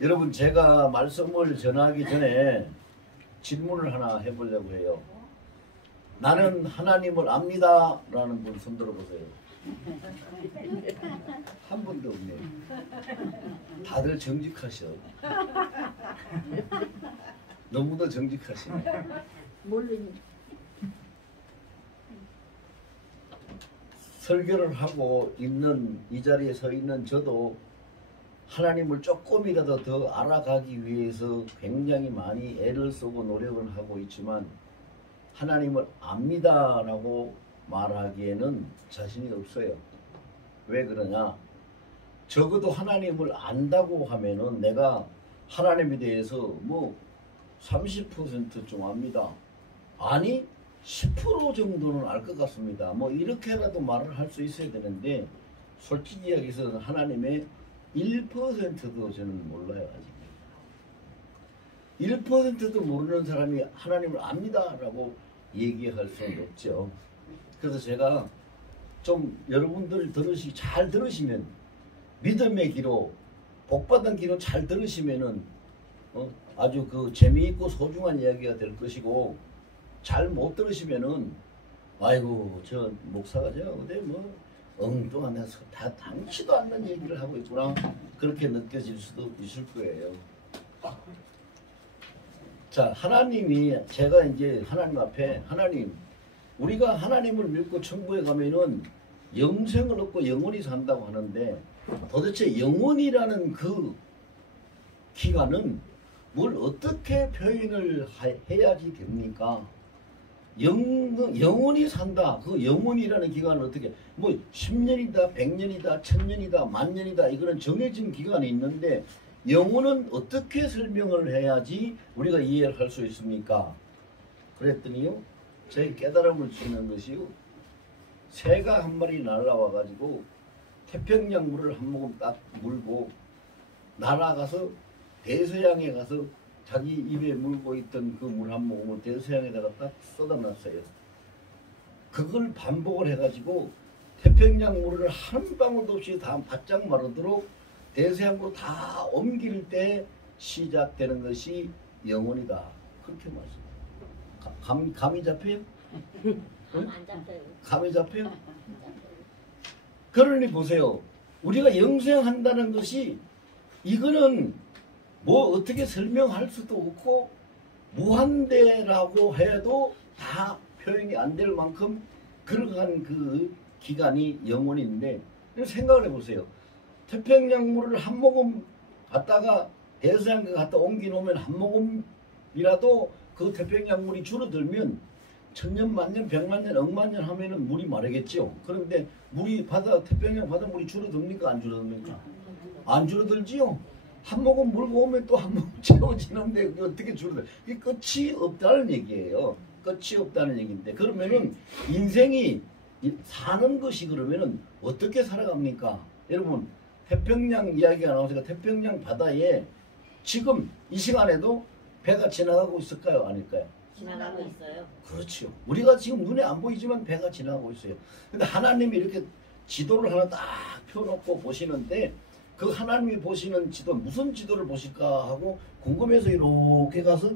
여러분 제가 말씀을 전하기 전에 질문을 하나 해보려고 해요. 나는 하나님을 압니다 라는 분 손 들어보세요. 한 분도 없네요. 다들 정직하셔. 너무도 정직하시네. 모르니. 설교를 하고 있는 이 자리에 서 있는 저도 하나님을 조금이라도 더 알아가기 위해서 굉장히 많이 애를 쓰고 노력을 하고 있지만 하나님을 압니다 라고 말하기에는 자신이 없어요. 왜 그러냐? 적어도 하나님을 안다고 하면은 내가 하나님에 대해서 뭐 30%좀 압니다. 아니 10% 정도는 알 것 같습니다. 뭐 이렇게라도 말을 할 수 있어야 되는데 솔직히 이야기해서 하나님의 1%도 저는 몰라요. 아직 1%도 모르는 사람이 하나님을 압니다 라고 얘기할 수는 없죠. 그래서 제가 좀 여러분들 잘 들으시면 믿음의 기로 복받은 기로 잘 들으시면은 아주 그 재미있고 소중한 이야기가 될 것이고 잘 못 들으시면은 아이고 저 목사가 제가 어디 뭐 엉뚱한 데서 다 당치도 않는 얘기를 하고 있구나 그렇게 느껴질 수도 있을 거예요. 자, 하나님이 제가 이제 하나님 앞에 하나님 우리가 하나님을 믿고 천국에 가면은 영생을 얻고 영원히 산다고 하는데 도대체 영원이라는 그 기간은 뭘 어떻게 표현을 해야지 됩니까? 영원히 산다. 그 영원이라는 기간은 어떻게 뭐 10년이다 100년이다 1000년이다 만년이다 이거는 정해진 기간이 있는데 영혼은 어떻게 설명을 해야지 우리가 이해를 할 수 있습니까? 그랬더니요 제 깨달음을 주는 것이요 새가 한 마리 날아와 가지고 태평양 물을 한 모금 딱 물고 날아가서 대서양에 가서 자기 입에 물고 있던 그 물 한 모금을 대서양에다가 딱 쏟아놨어요. 그걸 반복을 해가지고 태평양 물을 한 방울도 없이 다 바짝 마르도록 대서양으로 다 옮길 때 시작되는 것이 영혼이다. 그렇게 말씀해요. 감이 잡혀요? 응? 안 잡혀요. 감이 잡혀요? 그러니 보세요. 우리가 영생한다는 것이 이거는 뭐 어떻게 설명할 수도 없고 무한대라고 해도 다 표현이 안 될 만큼 그러한 그 기간이 영원인데 생각을 해보세요. 태평양 물을 한 모금 갖다가 대서양에 갖다 옮겨놓으면 한 모금이라도 그 태평양 물이 줄어들면 천년 만년 백만년 억만년 하면은 물이 마르겠죠. 그런데 물이 태평양 바다 물이 줄어듭니까 안 줄어듭니까? 안 줄어들지요. 한 모금 물고 오면 또 한 모금 채워지는데 그게 어떻게 줄어들어요? 그게 끝이 없다는 얘기예요. 끝이 없다는 얘기인데 그러면은 인생이 사는 것이 그러면은 어떻게 살아갑니까? 여러분 태평양 이야기가 나오니까 태평양 바다에 지금 이 시간에도 배가 지나가고 있을까요? 아닐까요? 지나가고 있어요. 그렇죠. 우리가 지금 눈에 안 보이지만 배가 지나가고 있어요. 근데 하나님이 이렇게 지도를 하나 딱 펴놓고 보시는데 그 하나님이 보시는 지도 무슨 지도를 보실까 하고 궁금해서 이렇게 가서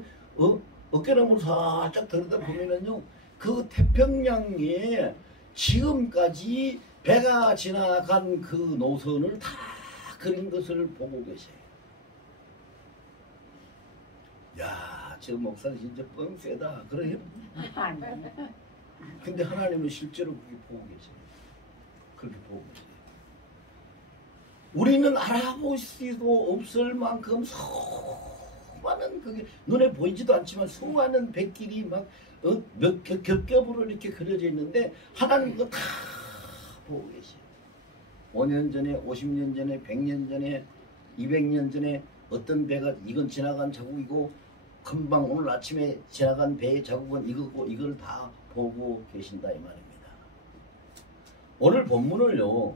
어깨너머로 살짝 들여다 보면은요 그 태평양에 지금까지 배가 지나간 그 노선을 다 그린 것을 보고 계세요. 야, 저 목사는 진짜 뻥세다. 그래요? 근데 하나님은 실제로 그렇게 보고 계세요. 그렇게 보고 계세요. 우리는 알아볼 수도 없을 만큼 수많은 그게 눈에 보이지도 않지만 수많은 백길이 막 몇 겹겹으로 이렇게 그려져 있는데 하나님 그거 다 보고 계세요. 5년 전에 50년 전에 100년 전에 200년 전에 어떤 배가 이건 지나간 자국이고 금방 오늘 아침에 지나간 배의 자국은 이거고 이걸 다 보고 계신다 이 말입니다. 오늘 본문을요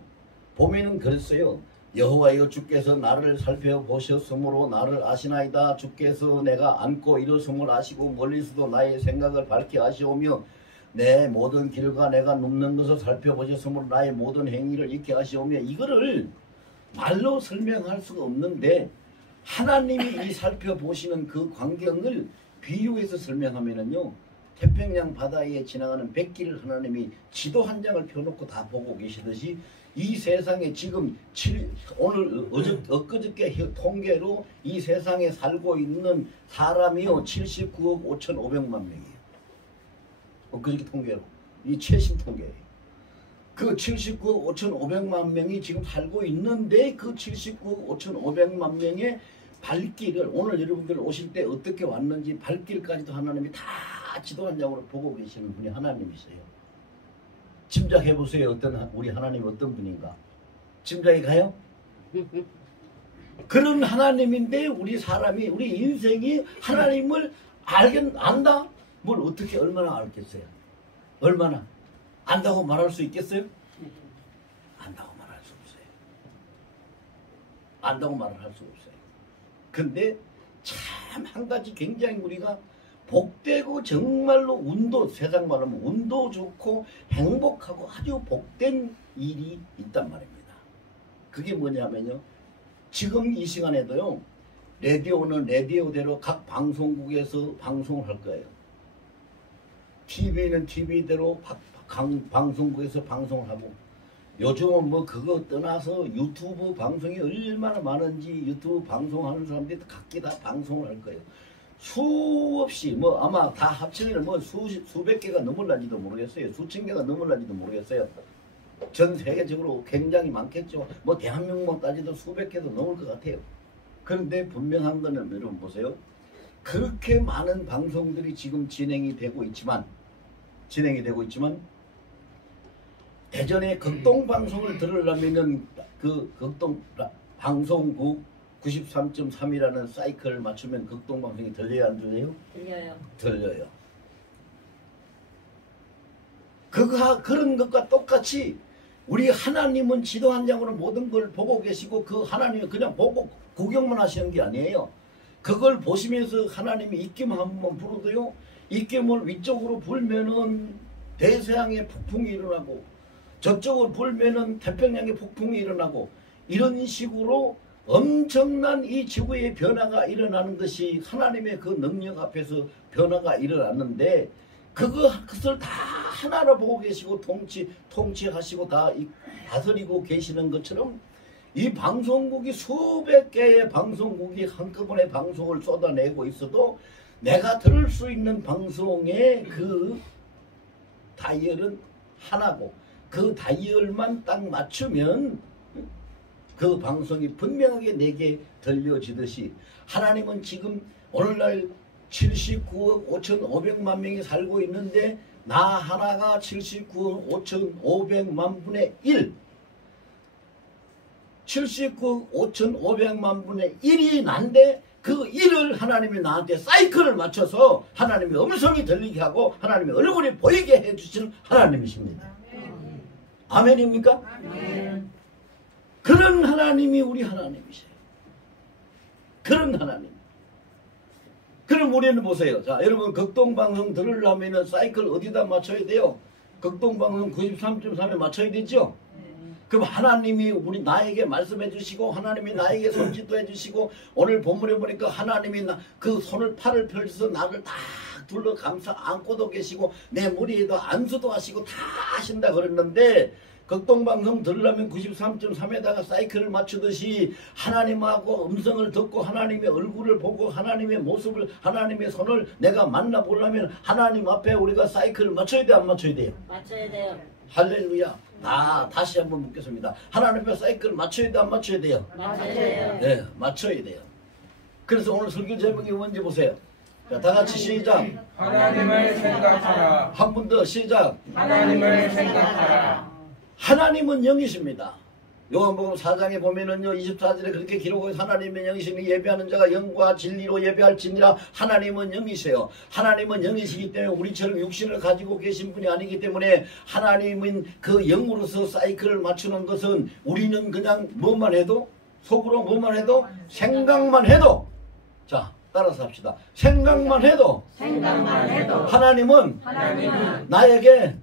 보면은 그랬어요. 여호와여 주께서 나를 살펴보셨으므로 나를 아시나이다. 주께서 내가 앉고 일어섬을 아시고 멀리서도 나의 생각을 밝게 아시오며 내 모든 길과 내가 눕는 것을 살펴보셨으므로 나의 모든 행위를 익히 아시오며 이거를 말로 설명할 수가 없는데 하나님이 이 살펴보시는 그 광경을 비유해서 설명하면은요, 태평양 바다에 지나가는 백기를 하나님이 지도 한 장을 펴놓고 다 보고 계시듯이 이 세상에 지금 오늘 엊그저께 통계로 이 세상에 살고 있는 사람이요 79억 5,500만 명이에요. 엊그저께 통계로 이 최신 통계예요. 그 79억 5,500만 명이 지금 살고 있는데 그 79억 5,500만 명의 발길을 오늘 여러분들 오실 때 어떻게 왔는지 발길까지도 하나님이 다 지도 한 장으로 보고 계시는 분이 하나님이세요. 짐작해 보세요. 우리 하나님 어떤 분인가? 짐작이 가요? 그런 하나님인데 우리 사람이 우리 인생이 하나님을 안다? 뭘 어떻게 얼마나 알겠어요? 얼마나? 안다고 말할 수 있겠어요? 안다고 말할 수 없어요. 안다고 말을 할 수 없어요. 근데 참 한 가지 굉장히 우리가 복되고 정말로 운도 세상 말하면 운도 좋고 행복하고 아주 복된 일이 있단 말입니다. 그게 뭐냐면요. 지금 이 시간에도요. 라디오는 라디오대로 각 방송국에서 방송을 할 거예요. TV는 TV대로 방송국에서 방송을 하고 요즘은 뭐 그거 떠나서 유튜브 방송이 얼마나 많은지 유튜브 방송하는 사람들이 각기 다 방송을 할 거예요. 수없이 뭐 아마 다 합치면 뭐 수백 개가 넘을란지도 모르겠어요. 수천 개가 넘을란지도 모르겠어요. 전 세계적으로 굉장히 많겠죠. 뭐 대한민국만 따지도 수백 개도 넘을 것 같아요. 그런데 분명한 거는 여러분 보세요. 그렇게 많은 방송들이 지금 진행이 되고 있지만 예전에 극동방송을 들으려면은 그 극동 방송국 93.3이라는 사이클을 맞추면 극동방송이 들려요, 안 들려요? 들려요. 들려요. 그런 것과 똑같이 우리 하나님은 지도 한 장으로 모든 걸 보고 계시고 그 하나님은 그냥 보고 구경만 하시는 게 아니에요. 그걸 보시면서 하나님이 입김 한 번 불어도요. 입김을 위쪽으로 불면은 대서양의 폭풍이 일어나고 저쪽으로 불면은 태평양의 폭풍이 일어나고 이런 식으로 엄청난 이 지구의 변화가 일어나는 것이 하나님의 그 능력 앞에서 변화가 일어났는데 그것을 다 하나로 보고 계시고 통치하시고 다 다스리고 계시는 것처럼 이 방송국이 수백 개의 방송국이 한꺼번에 방송을 쏟아내고 있어도 내가 들을 수 있는 방송의 그 다이얼은 하나고 그 다이얼만 딱 맞추면 그 방송이 분명하게 내게 들려지듯이 하나님은 지금 오늘날 79억 5,500만 명이 살고 있는데 나 하나가 79억 5,500만 분의 1 79억 5,500만 분의 1이 난데 그 1을 하나님이 나한테 사이클을 맞춰서 하나님의 음성이 들리게 하고 하나님의 얼굴이 보이게 해주시는 하나님이십니다. 아멘입니까? 아멘. 그런 하나님이 우리 하나님이세요. 그런 하나님. 그럼 우리는 보세요. 자, 여러분 극동방송 들으려면 사이클 어디다 맞춰야 돼요? 극동방송 93.3에 맞춰야 되죠? 그럼 하나님이 나에게 말씀해 주시고 하나님이 나에게 손짓도 해 주시고 오늘 본문에 보니까 하나님이 그 손을 팔을 펼쳐서 나를 다 둘러 감싸 안고도 계시고 내 머리에도 안수도 하시고 다 하신다 그랬는데 극동방송 들으려면 93.3에다가 사이클을 맞추듯이 하나님하고 음성을 듣고 하나님의 얼굴을 보고 하나님의 모습을 하나님의 손을 내가 만나보려면 하나님 앞에 우리가 사이클을 맞춰야 돼 안 맞춰야 돼요? 맞춰야 돼요. 할렐루야. 다시 한번 묻겠습니다. 하나님 앞에 사이클을 맞춰야 돼 안 맞춰야 돼요? 맞춰야 돼요. 네, 맞춰야 돼요. 그래서 오늘 설교 제목이 뭔지 보세요. 자, 다 같이 시작. 하나님을 생각하라. 한 번 더 시작. 하나님을 생각하라. 하나님은 영이십니다. 요한복음 4장에 보면은요 24절에 그렇게 기록하고 하나님은 영이시니 예배하는 자가 영과 진리로 예배할지니라. 하나님은 영이세요. 하나님은 영이시기 때문에 우리처럼 육신을 가지고 계신 분이 아니기 때문에 하나님은 그 영으로서 사이클을 맞추는 것은 우리는 그냥 뭐만 해도 속으로 뭐만 해도 생각만 해도 자 따라서 합시다. 생각만 해도 하나님은 나에게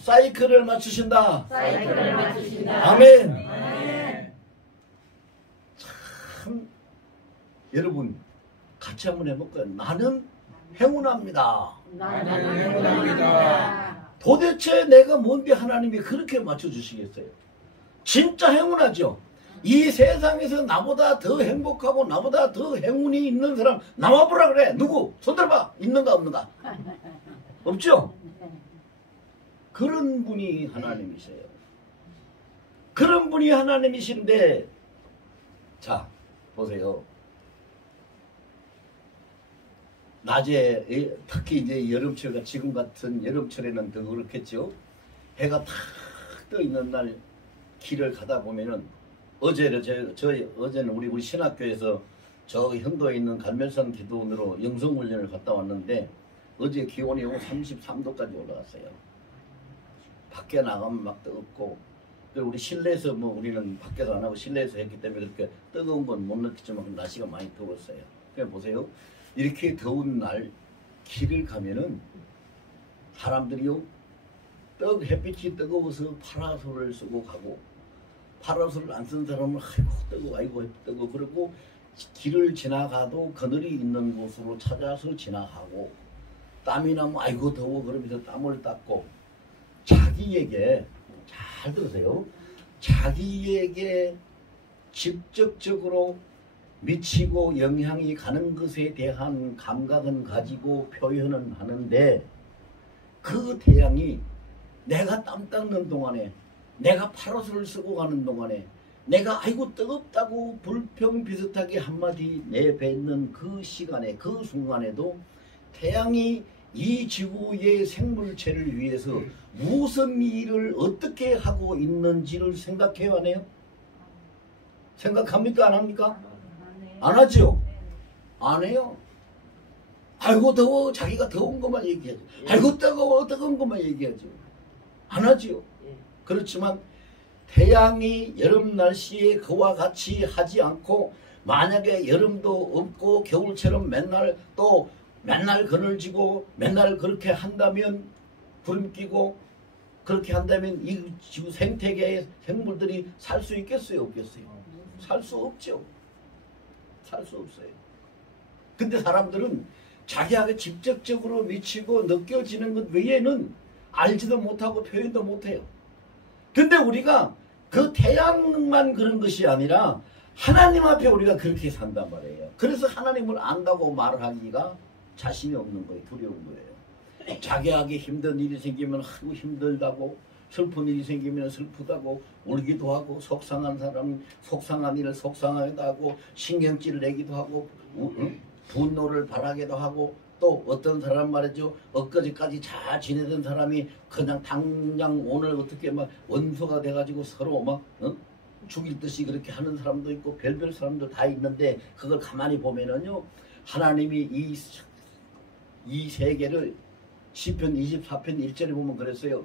사이클을 맞추신다. 아멘. 참 여러분 같이 한번 해볼까요? 나는 행운합니다. 나는 행운합니다. 도대체 내가 뭔데 하나님이 그렇게 맞춰주시겠어요? 진짜 행운하죠. 이 세상에서 나보다 더 행복하고 나보다 더 행운이 있는 사람 나와보라 그래. 누구? 손들어봐. 있는가 없는가? 없죠? 그런 분이 하나님이세요. 그런 분이 하나님이신데, 자 보세요. 낮에 특히 이제 여름철과 지금 같은 여름철에는 더 그렇겠죠. 해가 탁 떠 있는 날 길을 가다 보면은 어제는 우리 신학교에서 저 현도에 있는 갈멜산 기도원으로 영성훈련을 갔다 왔는데 어제 기온이 33도까지 올라갔어요. 밖에 나가면 막 뜨겁고, 우리 실내에서 우리는 밖에서 안 하고 실내에서 했기 때문에 그렇게 뜨거운 건 못 느끼지만 날씨가 많이 더웠어요. 그러니까 보세요. 이렇게 더운 날 길을 가면은 사람들이요, 햇빛이 뜨거워서 파라솔을 쓰고 가고, 파라솔을 안 쓴 사람은 아이고 뜨거워 아이고 뜨거워 그러고 길을 지나가도 그늘이 있는 곳으로 찾아서 지나가고, 땀이 나면 아이고 더워 그러면서 땀을 닦고, 자기에게 잘 들으세요. 자기에게 직접적으로 미치고 영향이 가는 것에 대한 감각은 가지고 표현은 하는데, 그 태양이 내가 땀 닦는 동안에, 내가 파라솔을 쓰고 가는 동안에, 내가 아이고 뜨겁다고 불평 비슷하게 한마디 내뱉는 그 시간에, 그 순간에도 태양이 이 지구의 생물체를 위해서 무슨 일을 어떻게 하고 있는지를 생각해야 하네요. 생각합니까? 안 합니까? 안 하죠? 안 해요. 아이고 더워, 자기가 더운 것만 얘기하죠. 아이고 뜨거워, 뜨거운 것만 얘기하죠. 안 하죠. 그렇지만 태양이 여름 날씨에 그와 같이 하지 않고, 만약에 여름도 없고 겨울처럼 맨날 그늘지고 맨날 그렇게 한다면, 구름 끼고 그렇게 한다면 이 지구 생태계의 생물들이 살 수 있겠어요? 없겠어요? 살 수 없죠. 살 수 없어요. 근데 사람들은 자기에게 직접적으로 미치고 느껴지는 것 외에는 알지도 못하고 표현도 못해요. 근데 우리가 그 태양만 그런 것이 아니라 하나님 앞에 우리가 그렇게 산단 말이에요. 그래서 하나님을 안다고 말하기가 자신이 없는 거예요. 두려운 거예요. 자기에게 힘든 일이 생기면 아이고 힘들다고, 슬픈 일이 생기면 슬프다고 울기도 하고, 속상한 사람 속상한 일을 속상하기도 하고, 신경질을 내기도 하고, 분노를 바라기도 하고, 또 어떤 사람 말이죠. 엊그제까지 잘 지내던 사람이 그냥 당장 오늘 어떻게 막 원수가 돼가지고 서로 막 죽일 듯이 그렇게 하는 사람도 있고, 별별 사람도 다 있는데, 그걸 가만히 보면은요, 하나님이 이 세계를 시편 24편 1절에 보면 그랬어요.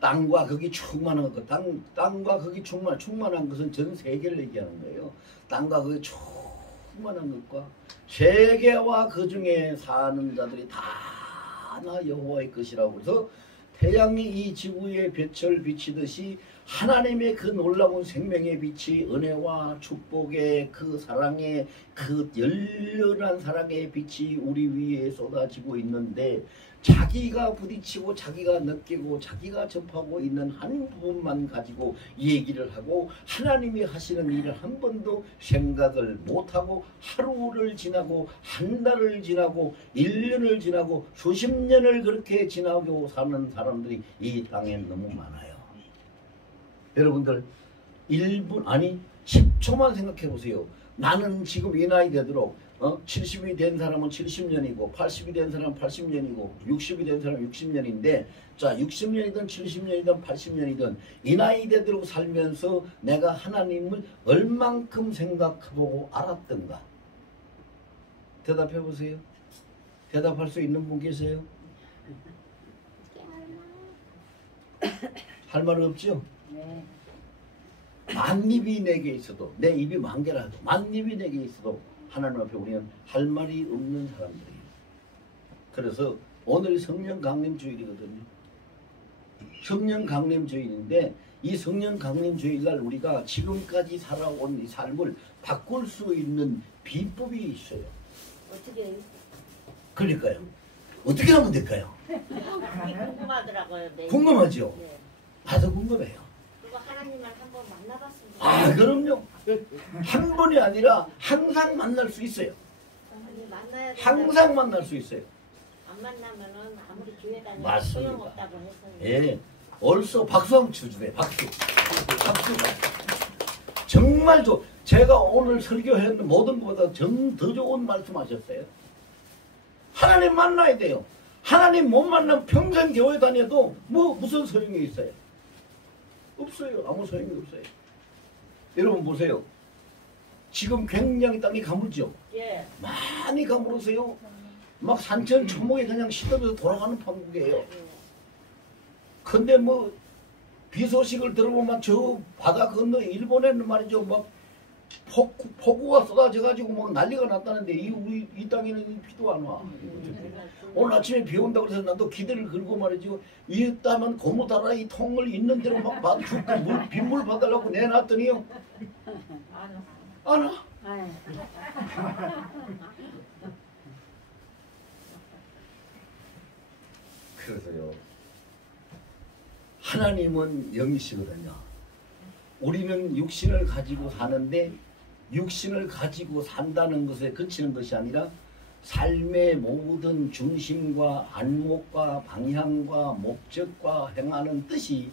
땅과 거기 충만한 것, 땅과 거기 충만한 것은 전 세계를 얘기하는 거예요. 땅과 거기 충만한 것과 세계와 그 중에 사는 자들이 다 나 여호와의 것이라고 해서, 태양이 이 지구에 빛을 비치듯이 하나님의 그 놀라운 생명의 빛이, 은혜와 축복의 그 사랑의, 그 열렬한 사랑의 빛이 우리 위에 쏟아지고 있는데, 자기가 부딪히고 자기가 느끼고 자기가 접하고 있는 한 부분만 가지고 얘기를 하고, 하나님이 하시는 일을 한 번도 생각을 못하고, 하루를 지나고 한 달을 지나고 1년을 지나고 수십 년을 그렇게 지나고 사는 사람들이 이 땅에 너무 많아요. 여러분들 1분 아니 10초만 생각해 보세요. 나는 지금 이 나이 되도록 70이 된 사람은 70년이고 80이 된 사람은 80년이고 60이 된 사람은 60년인데, 자 60년이든 70년이든 80년이든 이 나이 되도록 살면서 내가 하나님을 얼만큼 생각해보고 알았던가? 대답해 보세요. 대답할 수 있는 분 계세요? 할 말 없죠? 네. 만입이 내게 있어도, 내 입이 만 개라도 만입이 내게 있어도 하나님 앞에 우리는 할 말이 없는 사람들이에요. 그래서 오늘이 성령 강림 주일이거든요. 성령 강림 주일인데, 이 성령 강림 주일날 우리가 지금까지 살아온 이 삶을 바꿀 수 있는 비법이 있어요. 어떻게 해요? 그러니까요. 어떻게 하면 될까요? 궁금하더라고요. 네. 궁금하죠? 네. 나도 궁금해요. 그거 하나님을 한번 만나봤습니다. 아, 그럼요. 한 번이 아니라 항상 만날 수 있어요. 하나님 만나야 된다. 항상 만날 수 있어요. 안 만나면은 아무리 교회 다녀도 맞습니다. 소용없다고 했어요. 예. 얼쏘 박수 한번 쳐주세요. 박수. 박수. 정말 제가 오늘 설교했는 모든 것보다 더 좋은 말씀하셨어요. 하나님 만나야 돼요. 하나님 못 만나면 평생 교회 다녀도 무슨 소용이 있어요? 없어요. 아무 소용이 없어요. 여러분 보세요. 지금 굉장히 땅이 가물죠? 예. 많이 가물어서요. 막 산천 초목에 그냥 시들어서 돌아가는 판국이에요. 근데 비 소식을 들어보면 저 바다 건너 일본에는 말이죠. 막 폭우가 쏟아져가지고 막 난리가 났다는데 이 땅에는 비도 안 와. 오늘 아침에 비 온다고 그래서 나도 기대를 걸고 말이죠. 이 땅은 고무다라 이 통을 있는 대로 막 죽고 빗물 받으려고 내놨더니요. 안 와. 그래서요. 하나님은 영이시거든요. 우리는 육신을 가지고 사는데 육신을 가지고 산다는 것에 그치는 것이 아니라 삶의 모든 중심과 안목과 방향과 목적과 행하는 뜻이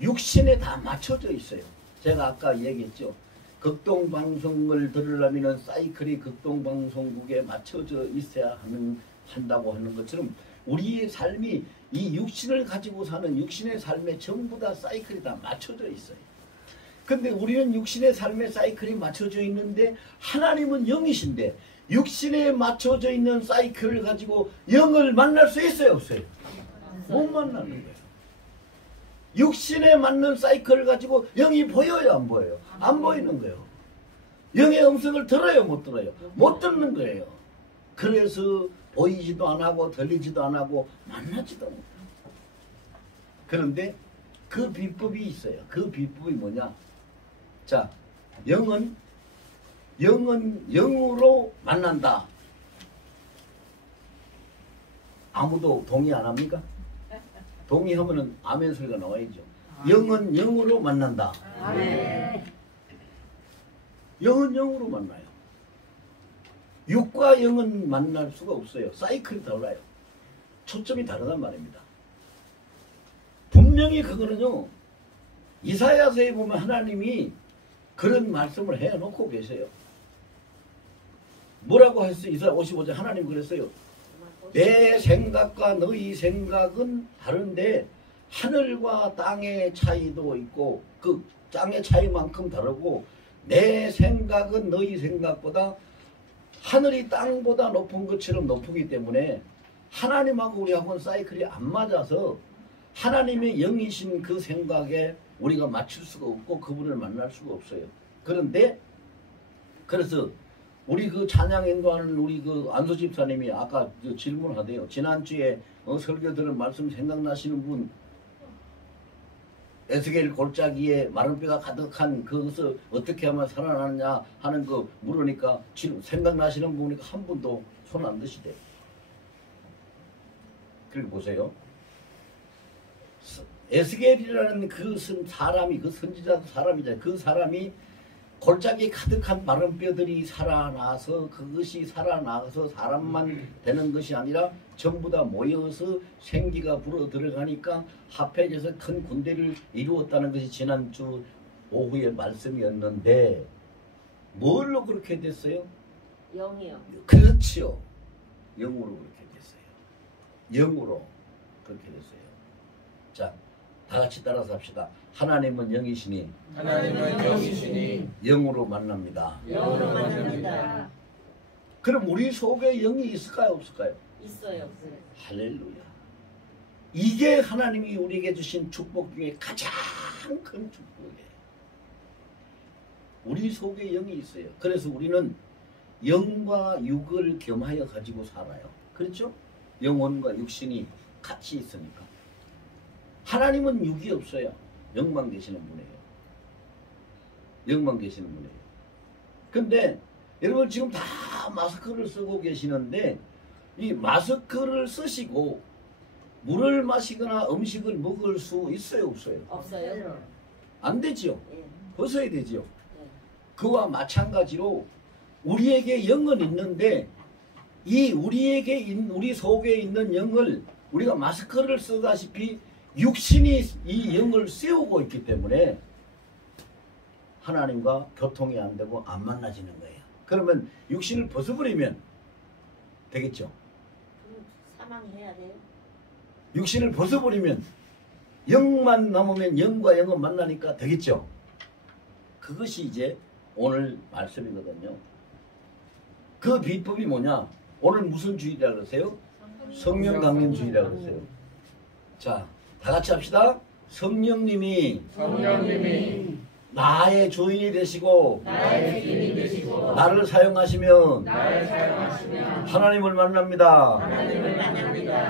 육신에 다 맞춰져 있어요. 제가 아까 얘기했죠. 극동방송을 들으려면 사이클이 극동방송국에 맞춰져 있어야 한다고 하는 것처럼 우리의 삶이 이 육신을 가지고 사는 육신의 삶에 전부 다 사이클이 다 맞춰져 있어요. 근데 우리는 육신의 삶의 사이클이 맞춰져 있는데 하나님은 영이신데 육신에 맞춰져 있는 사이클을 가지고 영을 만날 수 있어요, 없어요? 못 만나는 거예요. 육신에 맞는 사이클을 가지고 영이 보여요, 안 보여요? 안 보이는 거예요. 영의 음성을 들어요, 못 들어요? 못 듣는 거예요. 그래서 보이지도 안 하고 들리지도 안 하고 만나지도 못해요. 그런데 그 비법이 있어요. 그 비법이 뭐냐? 자, 영은 영으로 만난다. 아무도 동의 안 합니까? 동의하면은 아멘 소리가 나와야죠. 영은 영으로 만난다. 영은 영으로 만나요. 육과 영은 만날 수가 없어요. 사이클이 달라요. 초점이 다르단 말입니다. 분명히 그거는요. 이사야서에 보면 하나님이 그런 말씀을 해놓고 계세요. 뭐라고 했어요? 이사야 55장 하나님 그랬어요. 내 생각과 너희 생각은 다른데 하늘과 땅의 차이도 있고 그 땅의 차이만큼 다르고 내 생각은 너희 생각보다 하늘이 땅보다 높은 것처럼 높기 때문에 하나님하고 우리하고는 사이클이 안 맞아서 하나님의 영이신 그 생각에 우리가 맞출 수가 없고 그분을 만날 수가 없어요. 그런데 그래서 우리 그 찬양 인도하는 우리 그 안수 집사님이 아까 질문하대요. 지난주에 설교 들은 말씀 생각나시는 분 에스겔 골짜기에 마른 뼈가 가득한 그것을 어떻게 하면 살아나느냐 하는 거 물으니까 생각나시는 분이 한 분도 손 안 드시대. 그리고 보세요. 에스겔이라는 그 사람이 그 선지자 사람이잖아요. 그 사람이 골짜기 가득한 마른 뼈들이 살아나서 그것이 살아나서 사람만 되는 것이 아니라 전부 다 모여서 생기가 불어 들어가니까 합해져서 큰 군대를 이루었다는 것이 지난주 오후의 말씀이었는데 뭘로 그렇게 됐어요? 영이요. 그렇지요. 영으로 그렇게 됐어요. 영으로 그렇게 됐어요. 자, 다 같이 따라서 합시다. 하나님은 영이시니 하나님은 영이시니 영으로 만납니다. 영으로 만납니다. 그럼 우리 속에 영이 있을까요? 없을까요? 있어요. 할렐루야. 이게 하나님이 우리에게 주신 축복 중에 가장 큰 축복이에요. 우리 속에 영이 있어요. 그래서 우리는 영과 육을 겸하여 가지고 살아요. 그렇죠? 영혼과 육신이 같이 있으니까. 하나님은 육이 없어요. 영만 계시는 분이에요. 영만 계시는 분이에요. 근데 여러분 지금 다 마스크를 쓰고 계시는데 이 마스크를 쓰시고 물을 마시거나 음식을 먹을 수 있어요, 없어요? 없어요. 안 되지요. 예. 벗어야 되지요. 예. 그와 마찬가지로 우리에게 영은 있는데 이 우리 속에 있는 영을 우리가 마스크를 쓰다시피 육신이 이 영을 씌우고 있기 때문에 하나님과 교통이 안 되고 안 만나지는 거예요. 그러면 육신을 벗어버리면 되겠죠. 그럼 사망해야 돼요. 육신을 벗어버리면 영만 남으면 영과 영은 만나니까 되겠죠. 그것이 이제 오늘 말씀이거든요. 그 비법이 뭐냐? 오늘 무슨 주일이라고 그러세요? 성령 강림주의라고 그러세요. 자, 다 같이 합시다. 성령님이 나의 주인이 되시고 나를 사용하시면 하나님을 만납니다.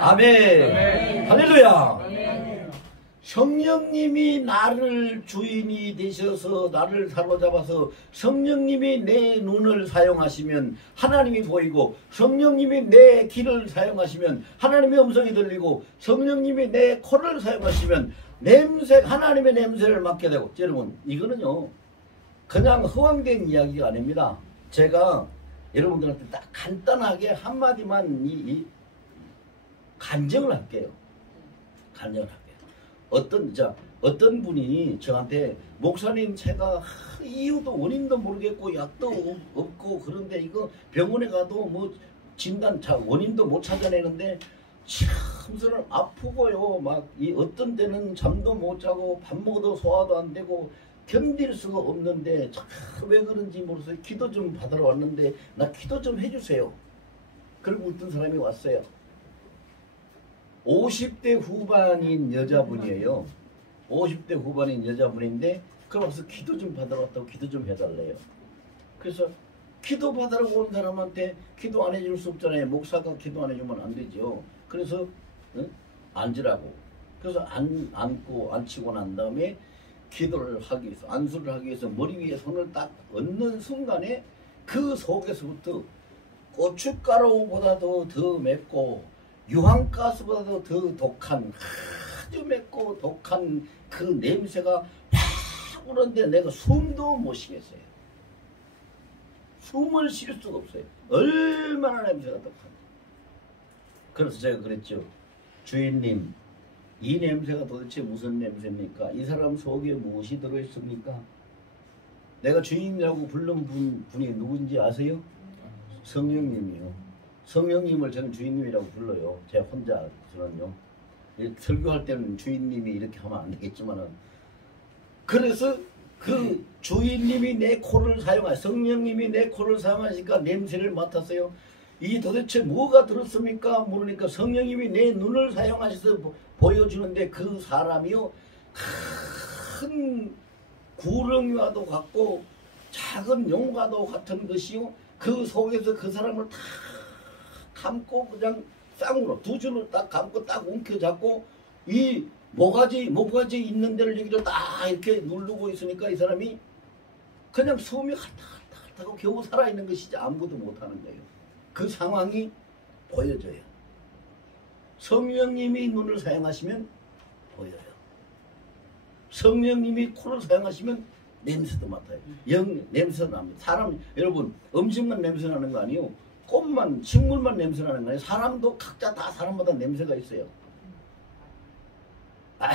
아멘. 할렐루야. 성령님이 나를 주인이 되셔서 나를 사로잡아서 성령님이 내 눈을 사용하시면 하나님이 보이고 성령님이 내 귀를 사용하시면 하나님의 음성이 들리고 성령님이 내 코를 사용하시면 하나님의 냄새를 맡게 되고. 여러분 이거는요 그냥 허황된 이야기가 아닙니다. 제가 여러분들한테 딱 간단하게 한마디만 간증을 할게요. 간증을 할게요. 어떤 분이 저한테 목사님 제가 이유도 원인도 모르겠고 약도 없고 그런데 이거 병원에 가도 뭐 진단 원인도 못 찾아내는데 참 저는 아프고요. 막 이 어떤 때는 잠도 못 자고 밥 먹어도 소화도 안 되고 견딜 수가 없는데 참 왜 그런지 모르겠어요. 기도 좀 받으러 왔는데 나 기도 좀 해주세요. 그리고 어떤 사람이 왔어요. 50대 후반인 여자분이에요. 50대 후반인 여자분인데 그럼 와서 기도 좀 받으러 왔다고 기도 좀 해달래요. 그래서 기도 받으러 온 사람한테 기도 안 해줄 수 없잖아요. 목사가 기도 안 해주면 안 되죠. 그래서 앉으라고. 그래서 앉고 앉히고 난 다음에 기도를 하기 위해서 안수를 하기 위해서 머리 위에 손을 딱 얹는 순간에 그 속에서부터 고춧가루보다도 더 맵고 유황가스보다도 더 독한 아주 맵고 독한 그 냄새가 확 오는데 내가 숨도 못 쉬겠어요. 숨을 쉴 수가 없어요. 얼마나 냄새가 독한지. 그래서 제가 그랬죠. 주인님, 이 냄새가 도대체 무슨 냄새입니까? 이 사람 속에 무엇이 들어있습니까? 내가 주인이라고 부른 분이 누군지 아세요? 성령님이요. 성령님을 저는 주인님이라고 불러요. 제가 혼자서는요. 설교할 때는 주인님이 이렇게 하면 안 되겠지만은. 그래서 그 주인님이 내 코를 성령님이 내 코를 사용하시니까 냄새를 맡았어요. 이게 도대체 뭐가 들었습니까? 모르니까 성령님이 내 눈을 사용하셔서 보여주는데 그 사람이요. 큰 구렁이와도 같고 작은 용과도 같은 것이요. 그 속에서 그 사람을 다 감고 그냥 쌍으로 두 줄을 딱 감고 딱 움켜잡고 이 모가지 있는 데를 여기로 딱 이렇게 누르고 있으니까 이 사람이 그냥 숨이 헐떡헐떡하고 겨우 살아있는 것이지 아무것도 못하는 거예요. 그 상황이 보여져요. 성령님이 눈을 사용하시면 보여요. 성령님이 코를 사용하시면 냄새도 맡아요. 냄새 납니다. 여러분 음식만 냄새 나는 거 아니에요. 꽃만 식물만 냄새 나는 거 아니에요. 사람도 각자 다 사람마다 냄새가 있어요.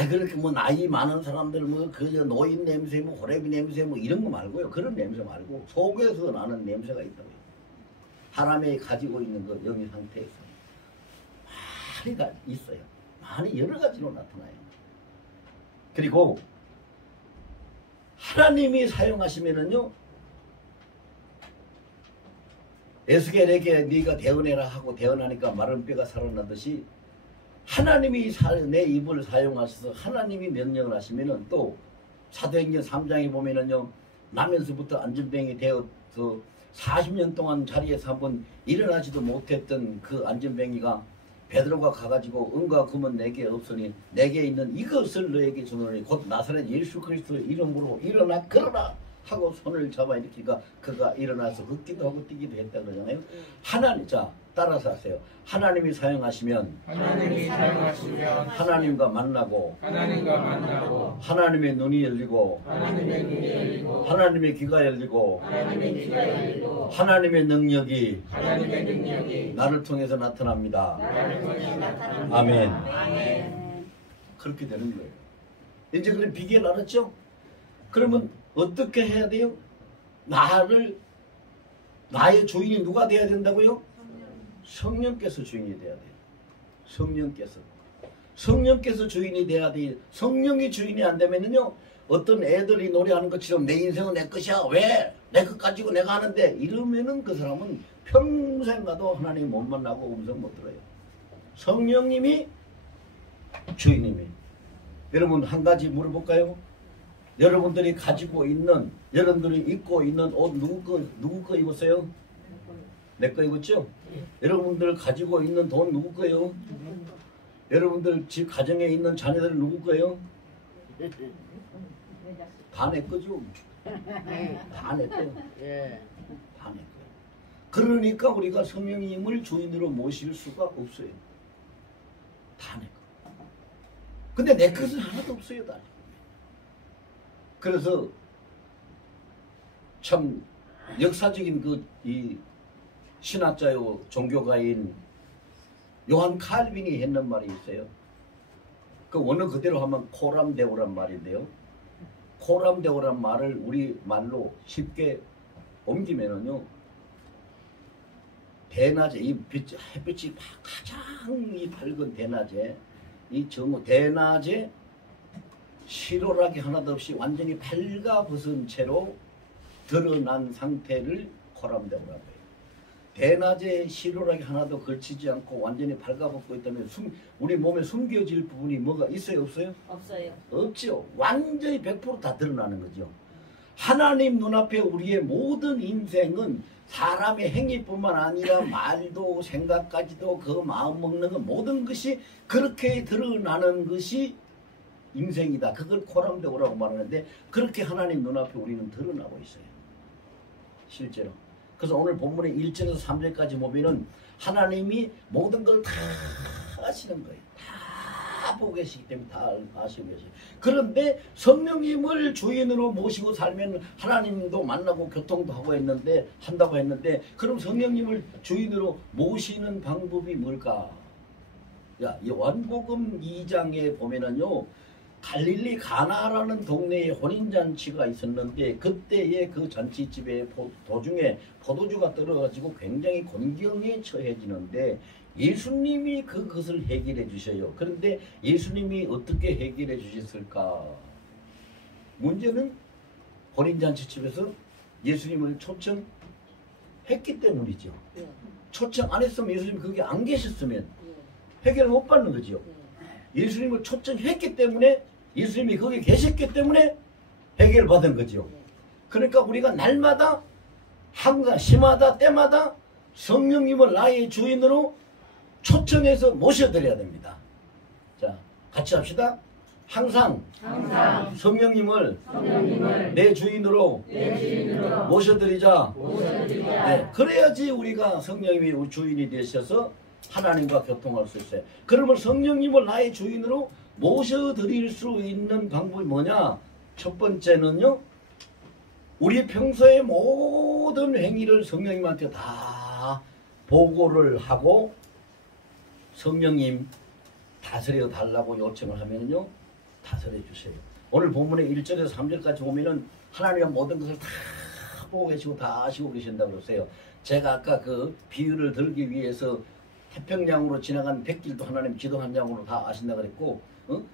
그렇게 뭐 나이 많은 사람들 뭐 그저 노인 냄새 뭐 호래비 냄새 뭐 이런 거 말고요. 그런 냄새 말고 속에서 나는 냄새가 있다고요. 사람이 가지고 있는 그 영의 상태에서 많이 있어요. 많이 여러 가지로 나타나요. 그리고 하나님이 사용하시면은요. 에스겔에게 네가 대언해라 하고 대언하니까 마른 뼈가 살아나듯이 하나님이 내 입을 사용하셔서 하나님이 명령을 하시면은 또 사도행전 3장에 보면은요. 나면서부터 안전병이 되어서 40년 동안 자리에서 한번 일어나지도 못했던 그 안전병이가 베드로가 가가지고 은과 금은 내게 없으니 내게 있는 이것을 너에게 주노니 곧 나사렛 예수 그리스도의 이름으로 일어나 걸어라 하고 손을 잡아 일으키니까 그가 일어나서 걷기도 하고 뛰기도 했다 그러잖아요. 하나님, 자 따라서 하세요. 하나님이 사용하시면 하나님과 만나고 하나님의 눈이 열리고 하나님의 귀가 열리고 하나님의 능력이 나를 통해서 나타납니다. 아멘. 그렇게 되는 거예요. 이제 그런 비결 알았죠? 그러면 어떻게 해야 돼요? 나의 주인이 누가 돼야 된다고요? 성령께서 주인이 돼야 돼요. 성령께서 주인이 돼야 돼요. 성령이 주인이 안 되면요, 어떤 애들이 노래하는 것처럼 내 인생은 내 것이야, 왜? 내 것 가지고 내가 하는데, 이러면은 그 사람은 평생 가도 하나님 못 만나고 음성 못 들어요. 성령님이 주인님이. 여러분 한 가지 물어볼까요? 여러분들이 가지고 있는, 여러분들이 입고 있는 옷 누구 거 입었어요? 내 거 입었죠? 여러분들 가지고 있는 돈 누구 거예요? 여러분들 집 가정에 있는 자녀들은 누구 거예요? 다 내 거죠. 다 내 거예요. 다 내 거예요. 그러니까 우리가 성령님을 주인으로 모실 수가 없어요. 다 내 거. 근데 내 것은 하나도 없어요. 다. 그래서 참 역사적인 이 신학자요 종교가인 요한 칼빈이 했는 말이 있어요. 그 원어 그대로 하면 코람데오란 말인데요. 코람데오란 말을 우리 말로 쉽게 옮기면은요, 대낮에 이 햇빛이 가장 이 밝은 대낮에 이 정오 대낮에 시로락이 하나도 없이 완전히 밝아벗은 채로 드러난 상태를 코람데오라고 해요. 대낮에 시로락이 하나도 걸치지 않고 완전히 밝아벗고 있다면 우리 몸에 숨겨질 부분이 뭐가 있어요? 없어요? 없어요. 없죠. 완전히 100% 다 드러나는 거죠. 하나님 눈앞에 우리의 모든 인생은 사람의 행위뿐만 아니라 말도 생각까지도 그 마음 먹는 것 모든 것이 그렇게 드러나는 것이 인생이다. 그걸 코람데오라고 말하는데, 그렇게 하나님 눈앞에 우리는 드러나고 있어요. 실제로. 그래서 오늘 본문의 1절에서 3절까지 보면은 하나님이 모든 걸 다 아시는 거예요. 다 보고 계시기 때문에 다 아시고 계세요. 그런데 성령님을 주인으로 모시고 살면 하나님도 만나고 교통도 한다고 했는데, 그럼 성령님을 주인으로 모시는 방법이 뭘까? 이 요한복음 2장에 보면은요, 갈릴리 가나라는 동네에 혼인잔치가 있었는데, 그때의 그 잔치집에 도중에 포도주가 떨어가지고 굉장히 곤경에 처해지는데, 예수님이 그것을 해결해 주셔요. 그런데 예수님이 어떻게 해결해 주셨을까? 문제는 혼인잔치집에서 예수님을 초청했기 때문이죠. 초청 안 했으면, 예수님 거기 안 계셨으면 해결 못 받는 거죠. 예수님을 초청했기 때문에, 예수님이 거기 계셨기 때문에 해결을 받은 거죠. 그러니까 우리가 날마다 항상 시마다 때마다 성령님을 나의 주인으로 초청해서 모셔드려야 됩니다. 자, 같이 합시다. 항상 성령님을 내 주인으로 모셔드리자. 네, 그래야지 우리가 성령님이 우리 주인이 되셔서 하나님과 교통할 수 있어요. 그러면 성령님을 나의 주인으로 모셔드릴 수 있는 방법이 뭐냐? 첫 번째는요, 우리 평소의 모든 행위를 성령님한테 다 보고를 하고 성령님 다스려 달라고 요청을 하면요, 다스려 주세요. 오늘 본문의 1절에서 3절까지 보면은 하나님은 모든 것을 다 보고 계시고 다 아시고 계신다고 그랬어요. 제가 아까 그 비유를 들기 위해서 태평양으로 지나간 백길도 하나님 지도 한 장으로 다 아신다고 그랬고,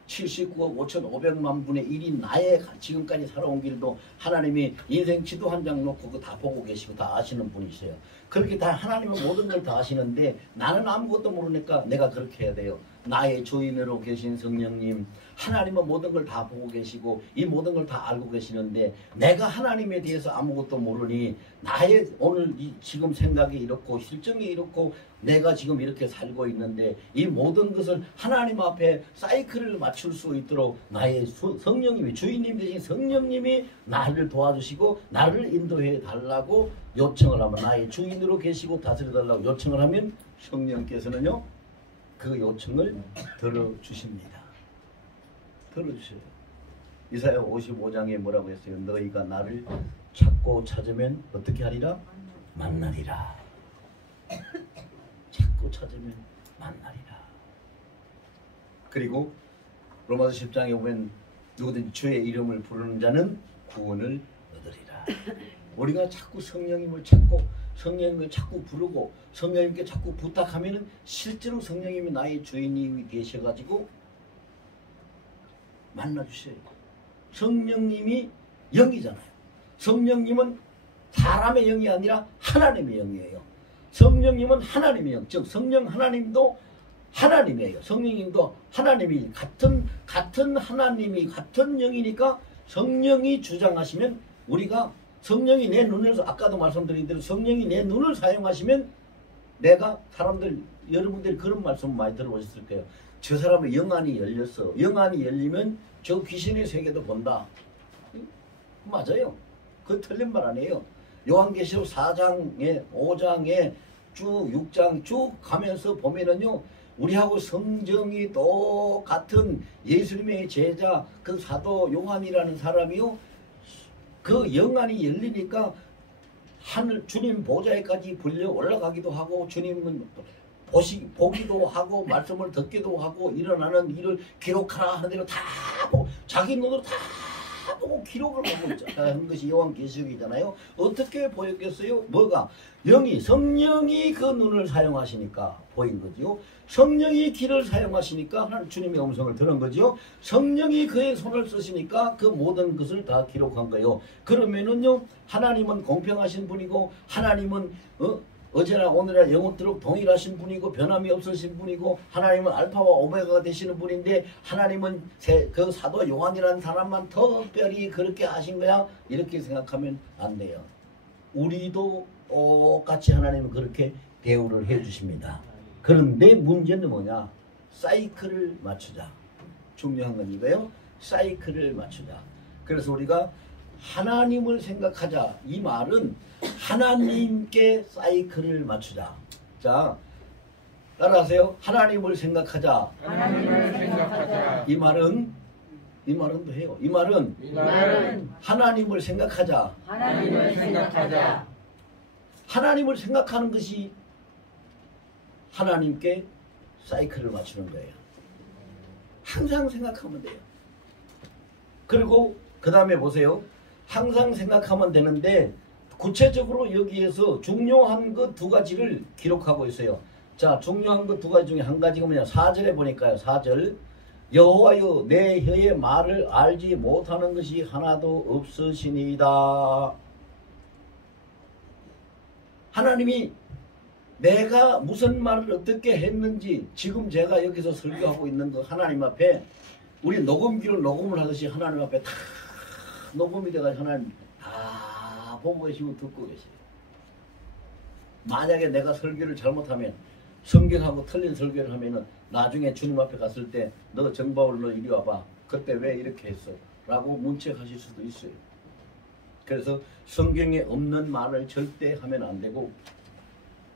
79억 5,500만 분의 1인 나의 지금까지 살아온 길도 하나님이 인생 지도 한 장 놓고 그거 다 보고 계시고 다 아시는 분이세요. 그렇게 다 하나님은 모든 걸 다 아시는데 나는 아무것도 모르니까 내가 그렇게 해야 돼요. 나의 주인으로 계신 성령님, 하나님은 모든 걸 다 보고 계시고 이 모든 걸 다 알고 계시는데 내가 하나님에 대해서 아무것도 모르니 나의 오늘 지금 생각이 이렇고 실정이 이렇고 내가 지금 이렇게 살고 있는데 이 모든 것을 하나님 앞에 사이클을 맞출 수 있도록 나의 성령님이 주인님 되신 성령님이 나를 도와주시고 나를 인도해 달라고 요청을 하면 나의 주인으로 계시고 다스려 달라고 요청을 하면 성령께서는요 그 요청을 들어주십니다. 들어주셔요. 이사야 55장에 뭐라고 했어요? 너희가 나를 찾고 찾으면 어떻게 하리라? 만나리라. 찾고 찾으면 만나리라. 그리고 로마서 10장에 보면 누구든지 주의 이름을 부르는 자는 구원을 얻으리라. 우리가 자꾸 성령님을 찾고 성령님을 자꾸 부르고 성령님께 자꾸 부탁하면은 실제로 성령님이 나의 주인님이 되셔가지고 만나주셔요. 성령님이 영이잖아요. 성령님은 사람의 영이 아니라 하나님의 영이에요. 성령님은 하나님의 영, 즉 성령 하나님도 하나님이에요. 성령님도 하나님이 같은 하나님이 같은 영이니까 성령이 주장하시면 우리가 성령이 내 눈을 아까도 말씀드린 대로 성령이 내 눈을 사용하시면 내가 여러분들이 그런 말씀 많이 들어보셨을 거예요. 저 사람의 영안이 열렸어. 영안이 열리면 저 귀신의 세계도 본다. 맞아요. 그거 틀린 말 아니에요. 요한계시록 4장에 5장에 쭉 6장 쭉 가면서 보면은요. 우리하고 성정이 똑같은 예수님의 제자 그 사도 요한이라는 사람이요. 그 영안이 열리니까 하늘 주님 보좌에까지 불려 올라가기도 하고 주님은 보기도 하고 말씀을 듣기도 하고 일어나는 일을 기록하라 하는 대로 다 보고 자기 눈으로 다 보고 기록을 하고 하는 것이 요한계시록이잖아요. 어떻게 보였겠어요? 뭐가? 성령이 그 눈을 사용하시니까 보인 거지요. 성령이 귀를 사용하시니까 하나님 주님의 음성을 들은 거죠. 성령이 그의 손을 쓰시니까 그 모든 것을 다 기록한 거예요. 그러면은요 하나님은 공평하신 분이고 하나님은 어제나 오늘이나 영원토록 동일하신 분이고 변함이 없으신 분이고 하나님은 알파와 오메가가 되시는 분인데 하나님은 그 사도 요한이라는 사람만 특별히 그렇게 하신 거야? 이렇게 생각하면 안 돼요. 우리도 똑같이 하나님은 그렇게 대우를 해주십니다. 그런데 문제는 뭐냐? 사이클을 맞추자. 중요한 건 이거예요. 사이클을 맞추자. 그래서 우리가 하나님을 생각하자. 이 말은 하나님께 사이클을 맞추자. 자, 따라하세요. 하나님을 생각하자. 하나님을 생각하자. 이 말은 또 해요. 이 말은 하나님을 생각하자. 하나님을 생각하자. 하나님을 생각하는 것이 하나님께 사이클을 맞추는 거예요. 항상 생각하면 돼요. 그리고 그 다음에 보세요. 항상 생각하면 되는데 구체적으로 여기에서 중요한 것 두 가지를 기록하고 있어요. 자, 중요한 것 두 가지 중에 한 가지가 뭐냐? 4절에 보니까요. 4절 여호와여 내 혀의 말을 알지 못하는 것이 하나도 없으시니이다. 하나님이 내가 무슨 말을 어떻게 했는지 지금 제가 여기서 설교하고 있는 거 하나님 앞에 우리 녹음기로 녹음을 하듯이 하나님 앞에 다 녹음이 돼가지고 하나님 다 보고 계시고 듣고 계세요. 만약에 내가 설교를 잘못하면 성경하고 틀린 설교를 하면은 나중에 주님 앞에 갔을 때 너 정바울 너 이리 와봐. 그때 왜 이렇게 했어? 라고 문책하실 수도 있어요. 그래서 성경에 없는 말을 절대 하면 안 되고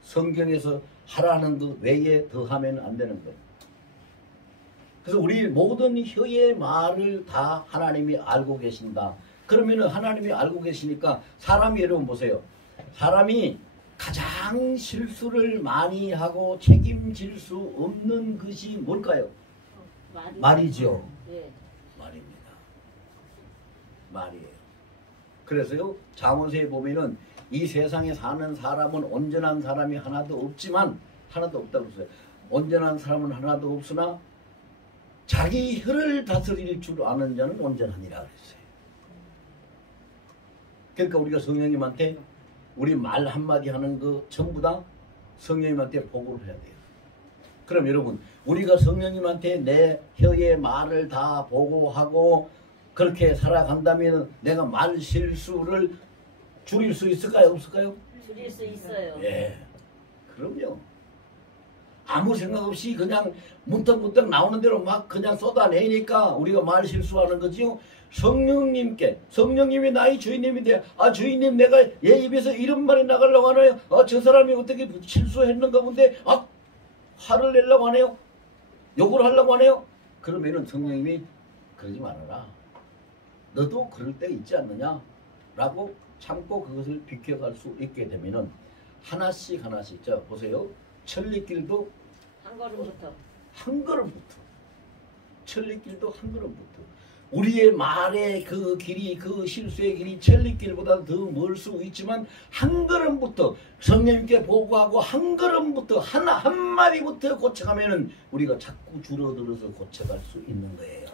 성경에서 하라는 것 외에 더 하면 안 되는 거예요. 그래서 우리 모든 혀의 말을 다 하나님이 알고 계신다. 그러면 하나님이 알고 계시니까 사람이 여러분 보세요. 사람이 가장 실수를 많이 하고 책임질 수 없는 것이 뭘까요? 말이죠. 네. 말입니다. 말이에요. 그래서요 잠언서에 보면은 이 세상에 사는 사람은 온전한 사람이 하나도 없지만 하나도 없다고 했어요. 온전한 사람은 하나도 없으나 자기 혀를 다스릴 줄 아는 자는 온전하니라 그랬어요. 그러니까 우리가 성령님한테 우리 말 한마디 하는 거 전부 다 성령님한테 보고를 해야 돼요. 그럼 여러분 우리가 성령님한테 내 혀의 말을 다 보고하고 그렇게 살아간다면 내가 말 실수를 줄일 수 있을까요? 없을까요? 줄일 수 있어요. 예, 그럼요. 아무 생각 없이 그냥 문득문득 나오는 대로 막 그냥 쏟아내니까 우리가 말 실수하는 거지요. 성령님이 나의 주인님인데 주인님 내가 얘 입에서 이런 말이 나가려고 하나요? 저 사람이 어떻게 실수했는가 본데 화를 내려고 하네요. 욕을 하려고 하네요. 그러면은 성령님이 그러지 말아라. 너도 그럴 때 있지 않느냐? 라고 참고 그것을 비켜갈 수 있게 되면은 하나씩 자 보세요. 천리길도 한 걸음부터 천리길도 한 걸음부터 우리의 말의 그 길이 그 실수의 길이 천리길보다 더 멀 수 있지만 한 걸음부터 성령님께 보고하고 한 걸음부터 한마디부터 고쳐가면은 우리가 자꾸 줄어들어서 고쳐갈 수 있는 거예요.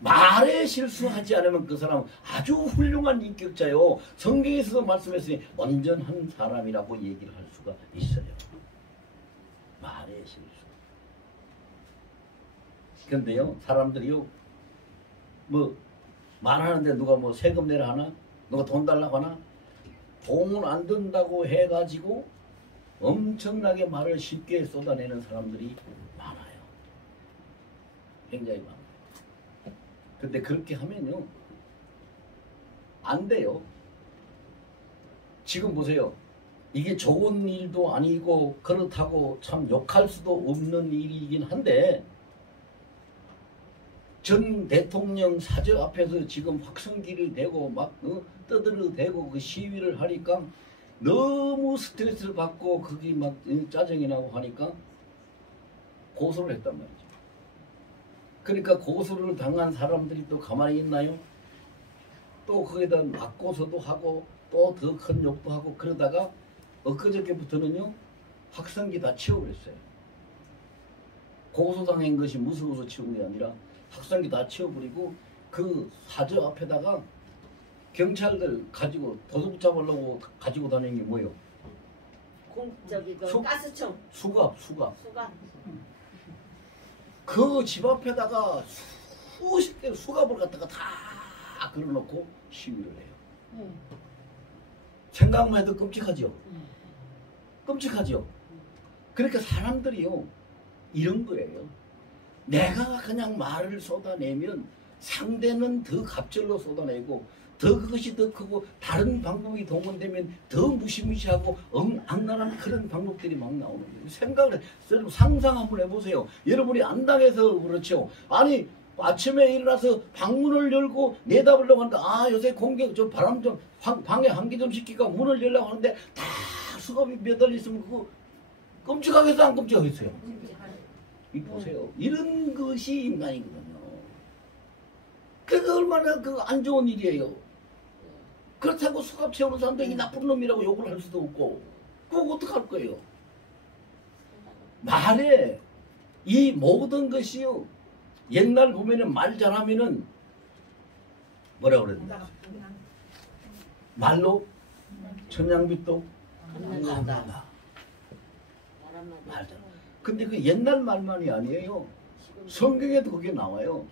말에 실수하지 않으면 그 사람은 아주 훌륭한 인격자요. 성경에서도 말씀했으니 온전한 사람이라고 얘기를 할 수가 있어요. 말의 실수. 근데요, 사람들이요, 말하는데 누가 세금 내라 하나? 누가 돈 달라고 하나? 돈을 안 든다고 해가지고 엄청나게 말을 쉽게 쏟아내는 사람들이 많아요. 굉장히 많아요. 근데 그렇게 하면요, 안 돼요. 지금 보세요. 이게 좋은 일도 아니고 그렇다고 참 욕할 수도 없는 일이긴 한데 전 대통령 사저 앞에서 지금 확성기를 대고 막 떠들어대고 그 시위를 하니까 너무 스트레스를 받고 그게 막 짜증이 나고 하니까 고소를 했단 말이죠. 그러니까 고소를 당한 사람들이 또 가만히 있나요? 또 거기다 맞고서도 하고 또 더 큰 욕도 하고 그러다가 엊그저께부터는요 확성기 다 치워버렸어요. 고소당한 것이 무서워서 치운 게 아니라 확성기 다 치워버리고 그 사저 앞에다가 경찰들 가지고 도둑 잡으려고 가지고 다니는 게 뭐예요? 가스총. 수갑. 수갑. 그 집 앞에다가 수십 개 수갑을 갖다가 다 걸어놓고 시위를 해요. 생각만 해도 끔찍하죠. 끔찍하죠. 그러니까 사람들이요 이런 거예요. 내가 그냥 말을 쏟아내면 상대는 더 갑절로 쏟아내고 더 그것이 더 크고 다른 방법이 동원되면 더 무시무시하고 악랄한 그런 방법들이 막 나오는 거예요. 생각을 여러분 상상 한번 해보세요. 여러분이 안 당해서 그렇죠. 아니 아침에 일어나서 방문을 열고 내다보려고 하는데 요새 공격 좀 바람 좀 방에 환기 좀 시키고 문을 열려고 하는데 다 수갑이 매달려 있으면 그거 끔찍하겠어요 안 끔찍하겠어요? 이 보세요. 이런 것이 인간이거든요. 그게 얼마나 안 좋은 일이에요. 그렇다고 수갑 채우는 사람들이 나쁜 놈이라고 욕을 할 수도 없고 그거 어떡할 거예요? 말에 이 모든 것이요 옛날 보면은 말 잘하면은 뭐라 그랬나? 말로 천냥빚도 갚는다. 말 잘. 근데 그 옛날 말만이 아니에요. 성경에도 그게 나와요.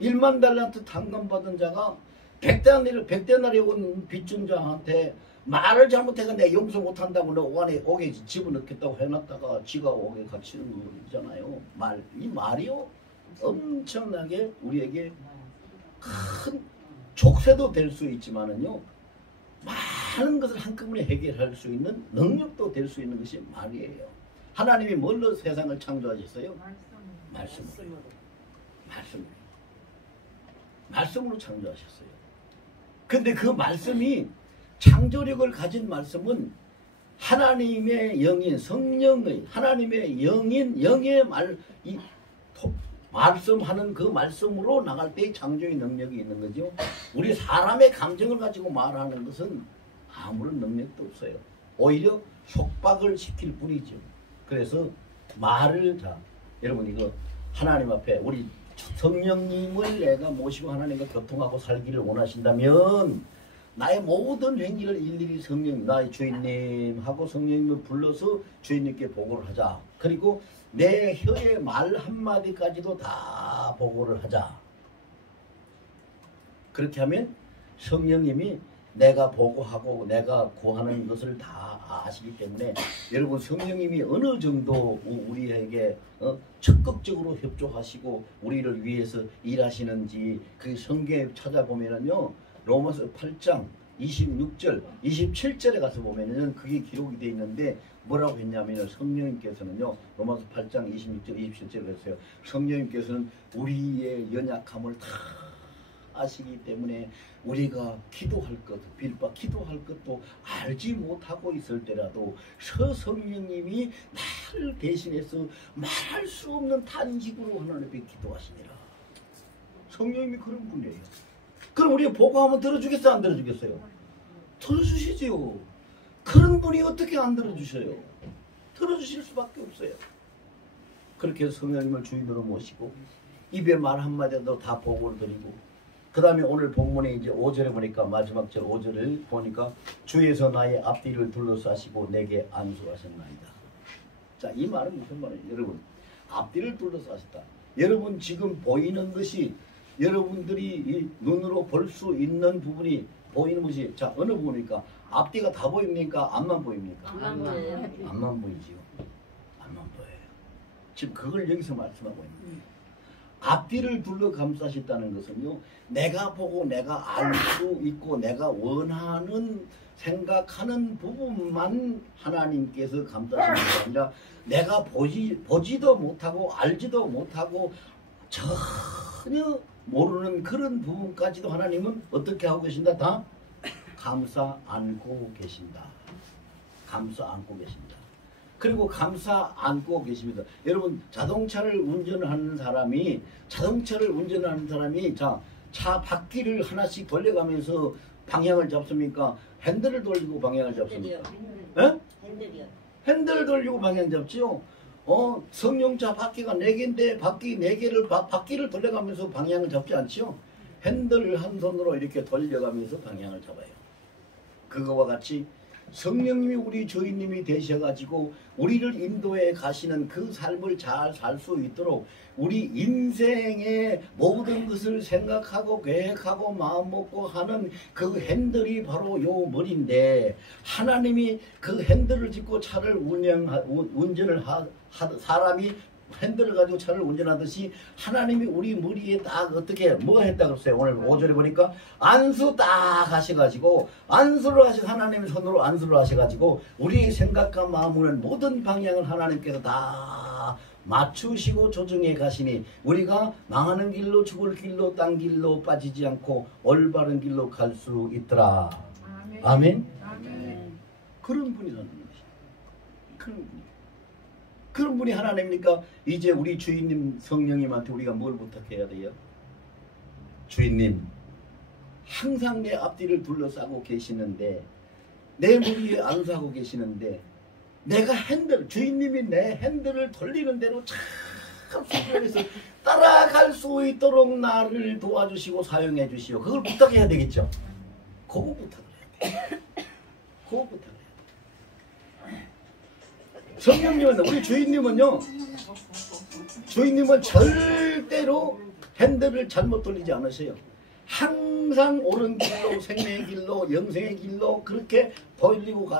1만 달란트 탕감받은 자가 100데나리 온 빚준 자한테 말을 잘못해서 내 용서 못한다고 너 옥에 집어넣겠다고 해놨다가 지가 옥에 갇히는 거잖아요. 이 말이요 엄청나게 우리에게 큰 족쇄도 될 수 있지만은요 많은 것을 한꺼번에 해결할 수 있는 능력도 될 수 있는 것이 말이에요. 하나님이 뭘로 세상을 창조하셨어요? 말씀으로 창조하셨어요. 근데 그 말씀이 창조력을 가진 말씀은 하나님의 영인 성령의 하나님의 영의 말씀하는 그 말씀으로 나갈 때 창조의 능력이 있는 거죠. 우리 사람의 감정을 가지고 말하는 것은 아무런 능력도 없어요. 오히려 속박을 시킬 뿐이죠. 그래서 말을 여러분 이거 하나님 앞에 우리 성령님을 내가 모시고 하나님과 교통하고 살기를 원하신다면 나의 모든 행위를 일일이 성령, 나의 주인님 하고 성령님을 불러서 주인님께 보고를 하자. 그리고 내 혀의 말 한마디까지도 다 보고를 하자. 그렇게 하면 성령님이 내가 보고하고 내가 구하는 것을 다 아시기 때문에 여러분 성령님이 어느 정도 우리에게 적극적으로 협조하시고 우리를 위해서 일하시는지 그 성경에 찾아보면은요 로마서 8장 26절 27절에 가서 보면은 그게 기록이 되어 있는데 뭐라고 했냐면 성령님께서는요 로마서 8장 26절 27절에 그랬어요. 성령님께서는 우리의 연약함을 다 아시기 때문에 우리가 기도할 것, 빌바 기도할 것도 알지 못하고 있을 때라도 성령님이 나를 대신해서 말할 수 없는 탄식으로 하나님 앞에 기도하시니라. 성령님이 그런 분이에요. 그럼 우리가 보고하면 들어주겠어요? 안 들어주겠어요? 들어주시지요. 그런 분이 어떻게 안 들어주셔요? 들어주실 수밖에 없어요. 그렇게 해서 성령님을 주인으로 모시고 입에 말 한마디도 다 보고를 드리고 그 다음에 오늘 본문에 이제 5절에 보니까 마지막 절 5절을 보니까 주에서 나의 앞뒤를 둘러싸시고 내게 안수하셨나이다. 자, 이 말은 무슨 말이에요? 여러분 앞뒤를 둘러싸셨다. 여러분 지금 보이는 것이 여러분들이 이 눈으로 볼 수 있는 부분이 보이는 것이 자 어느 부분입니까? 앞뒤가 다 보입니까? 앞만 보입니까? 앞만 보여요. 앞만 보이지요. 앞만 보여요. 지금 그걸 여기서 말씀하고 있는 거예요. 앞뒤를 둘러 감싸셨다는 것은요 내가 보고 내가 알 수 있고 내가 원하는 생각하는 부분만 하나님께서 감싸시는 게 아니라 내가 보지도 못하고 알지도 못하고 전혀 모르는 그런 부분까지도 하나님은 어떻게 하고 계신다? 다 감싸 안고 계신다. 감싸 안고 계신다. 그리고 감싸 안고 계십니다. 여러분 자동차를 운전하는 사람이 차 바퀴를 하나씩 돌려가면서 방향을 잡습니까? 핸들을 돌리고 방향을 잡습니까? 예? 핸들이요. 핸들 돌리고 방향 잡지요. 성령차 바퀴가 4개인데 바퀴 4개를 바퀴를 돌려가면서 방향을 잡지 않지요. 핸들을 한 손으로 이렇게 돌려가면서 방향을 잡아요. 그거와 같이 성령님이 우리 주인님이 되셔가지고 우리를 인도해 가시는 그 삶을 잘 살 수 있도록 우리 인생의 모든 것을 생각하고 계획하고 마음먹고 하는 그 핸들이 바로 요 머리인데 하나님이 그 핸들을 짚고 차를 운전을 사람이 핸들을 가지고 차를 운전하듯이 하나님이 우리 머리에 딱 어떻게 뭐가 했다 그랬어요. 오늘 5절에 보니까 안수 딱 하셔가지고 안수를 하시 하나님의 손으로 안수를 하셔가지고 우리의 생각과 마음을 모든 방향을 하나님께서 다 맞추시고 조정해 가시니 우리가 망하는 길로 죽을 길로 딴 길로 빠지지 않고 올바른 길로 갈 수 있더라. 아멘. 아멘. 그런 분이 하나님이시죠. 그런 분이. 그런 분이 하나님이니까 이제 우리 주인님 성령님한테 우리가 뭘 부탁해야 돼요? 주인님 항상 내 앞뒤를 둘러싸고 계시는데 내 머리에 안수하고 계시는데 내가 주인님이 내 핸들을 돌리는 대로 참 순종해서 따라갈 수 있도록 나를 도와주시고 사용해 주시오. 그걸 부탁해야 되겠죠? 그거 부탁을 해야 돼요. 그거 부탁을 해야 돼요. 성령님은 우리 주인님은 절대로 핸들을 잘못 돌리지 않으세요. 항상 옳은 길로 생명의 길로 영생의 길로 그렇게 돌리고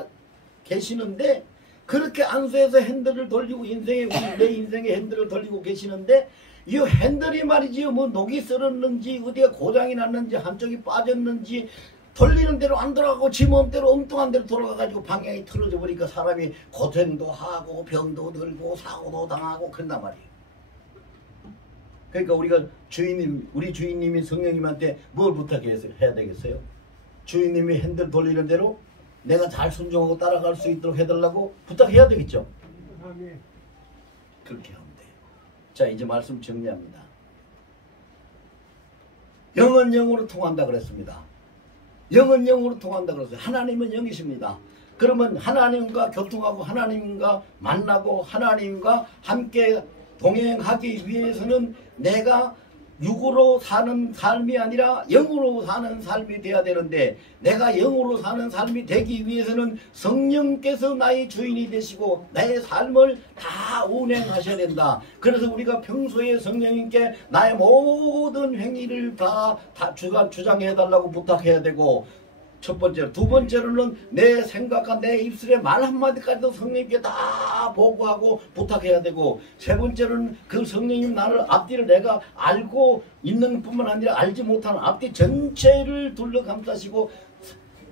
계시는데 그렇게 안수해서 핸들을 돌리고 내 인생의 핸들을 돌리고 계시는데 이 핸들이 말이지요 뭐 녹이 썰었는지 어디가 고장이 났는지 한쪽이 빠졌는지 돌리는 대로 안 돌아가고 지 마음대로 엉뚱한 대로 돌아가가지고 방향이 틀어져 버리니까 사람이 고생도 하고 병도 들고 사고도 당하고 그런단 말이에요. 그러니까 우리가 우리 주인님이 성령님한테 뭘 부탁해야 되겠어요? 주인님이 핸들 돌리는 대로 내가 잘 순종하고 따라갈 수 있도록 해달라고 부탁해야 되겠죠? 그렇게 하면 돼요. 자 이제 말씀 정리합니다. 영은 영으로 통한다 그랬습니다. 영은 영으로 통한다 그랬어요. 하나님은 영이십니다. 그러면 하나님과 교통하고 하나님과 만나고 하나님과 함께 동행하기 위해서는 내가 육으로 사는 삶이 아니라 영으로 사는 삶이 돼야 되는데, 내가 영으로 사는 삶이 되기 위해서는 성령께서 나의 주인이 되시고 나의 삶을 다 운행하셔야 된다. 그래서 우리가 평소에 성령님께 나의 모든 행위를 다 주장해 달라고 부탁해야 되고, 첫 번째로. 두 번째로는 내 생각과 내 입술의 말 한마디까지도 성령님께 다 보고하고 부탁해야 되고, 세 번째로는 그 성령님 나를 앞뒤를 내가 알고 있는 뿐만 아니라 알지 못하는 앞뒤 전체를 둘러감싸시고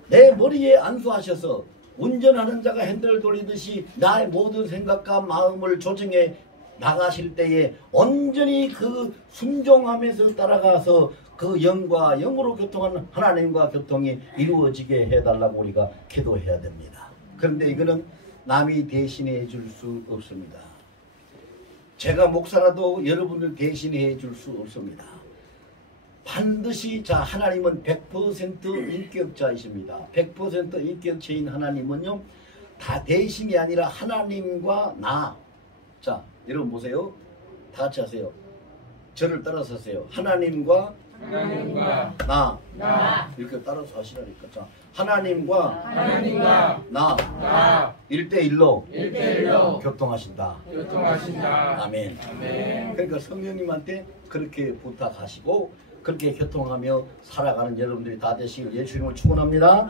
내 머리에 안수하셔서 운전하는 자가 핸들을 돌리듯이 나의 모든 생각과 마음을 조정해 나가실 때에 온전히 그 순종하면서 따라가서 그 영과 영으로 교통하는 하나님과 교통이 이루어지게 해달라고 우리가 기도해야 됩니다. 그런데 이거는 남이 대신해 줄 수 없습니다. 제가 목사라도 여러분들 대신해 줄 수 없습니다. 반드시 하나님은 100% 인격자이십니다. 100% 인격체인 하나님은요, 다 대신이 아니라 하나님과 나. 자, 여러분 보세요. 다 같이 하세요. 저를 따라서 하세요. 하나님과 나. 이렇게 따라서 하시라니까. 자, 하나님과 나 1대1로 교통하신다. 아멘. 그러니까 성령님한테 그렇게 부탁하시고 그렇게 교통하며 살아가는 여러분들이 다 되시길 예수님을 축원합니다.